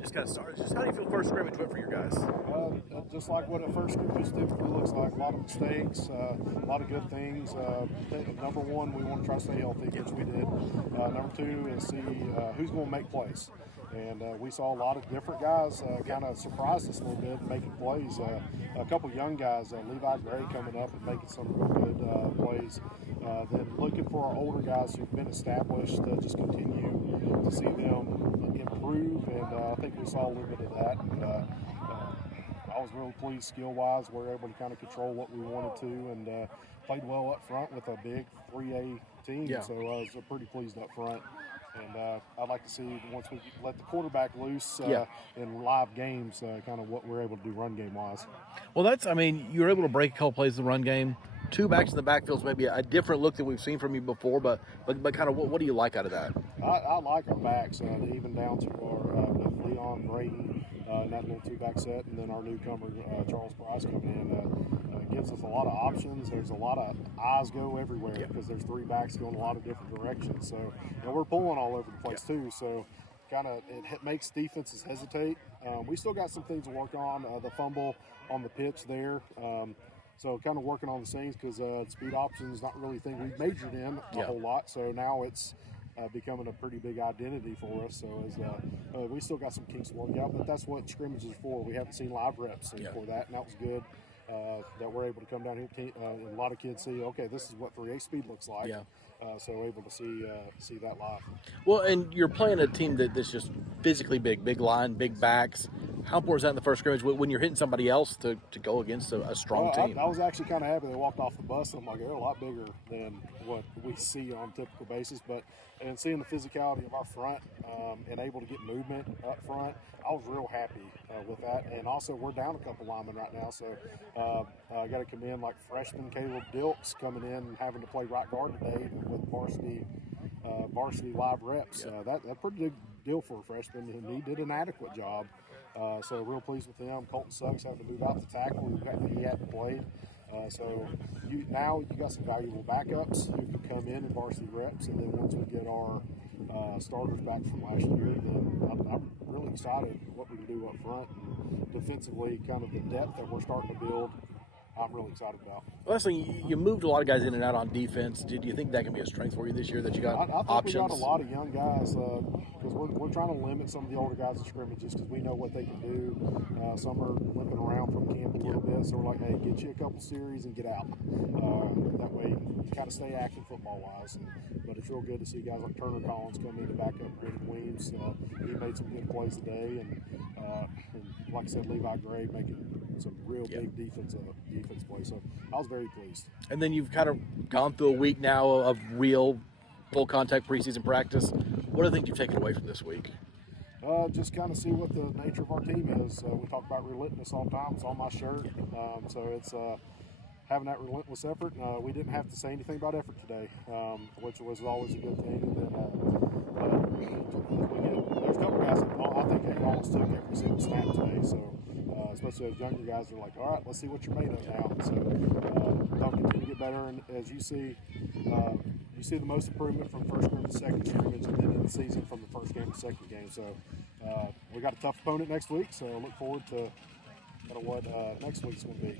just kind of started. Just how do you feel first scrimmage went for your guys? Just like what a first scrimmage typically looks like. A lot of mistakes, a lot of good things. Number one, we want to try to stay healthy, which we did. Number two is see who's going to make plays. And we saw a lot of different guys kind of surprise us a little bit, making plays. A couple young guys, Levi Gray coming up and making some real good plays. Then looking for our older guys who've been established to just continue to see them improve. And I think we saw a little bit of that. And, I was really pleased skill-wise. We were able to kind of control what we wanted to and played well up front with a big 3A team. Yeah. So I was pretty pleased up front. And I'd like to see once we let the quarterback loose in live games, kind of what we're able to do run game-wise. Well, you were able to break a couple plays in the run game. Two backs in the backfield is maybe a different look than we've seen from you before, but kind of what do you like out of that? I like our backs, even down to our with Leon Brayton in that little two-back set, and then our newcomer Charles Price coming in. Gives us a lot of options. There's a lot of eyes go everywhere because there's three backs going a lot of different directions. So, we're pulling all over the place too. So, kind of it makes defenses hesitate. We still got some things to work on. The fumble on the pitch there. So kind of working on the things because speed option is not really a thing we've majored in a whole lot. So now it's becoming a pretty big identity for us. So as we still got some kinks to work out, but that's what scrimmage is for. We haven't seen live reps for that, and that was good. That we're able to come down here. And a lot of kids see, okay, this is what 3A speed looks like. Yeah. So able to see that live. Well, and you're playing a team that's just physically big line, big backs. How important is that in the first scrimmage when you're hitting somebody else to go against a strong team? I was actually kind of happy they walked off the bus. I'm like, they're a lot bigger than what we see on a typical basis. And seeing the physicality of our front and able to get movement up front, I was real happy with that. And also, we're down a couple linemen right now, so I got to commend like freshman Caleb Dilks coming in and having to play right guard today with varsity live reps. That's a pretty big deal for a freshman, and he did an adequate job. So real pleased with him. Colton Suggs having to move out to tackle. He hadn't played. So you got some valuable backups who can come in varsity reps, and then once we get our starters back from last year, then I'm really excited what we can do up front. And defensively, kind of the depth that we're starting to build, I'm really excited about. Well, you moved a lot of guys in and out on defense. Do you think that can be a strength for you this year that you got I think options? we got a lot of young guys because we're trying to limit some of the older guys in scrimmages because we know what they can do. Some are limping around from camp a little bit, so we're like, hey, get you a couple series and get out. That way you kind of stay active football-wise. But it's real good to see guys like Turner Collins come in to back up Brandon Weems. He made some good plays today, and like I said, Levi Gray making some real big defense plays. So I was very pleased. And then you've kind of gone through a week now of real full contact preseason practice. What are the things you've taken away from this week? Just kind of see what the nature of our team is. We talk about relentless all the time. It's on my shirt. So it's having that relentless effort. We didn't have to say anything about effort today, which was always a good thing. And then there's a couple guys that I think they almost took every single snap today. So especially those younger guys are like, all right, let's see what you're made of now. So they'll continue to get better. And as you see the most improvement from first scrimmage to second scrimmage, and then in the season from the first game to second game. So we got a tough opponent next week. So I look forward to what next week's going to be.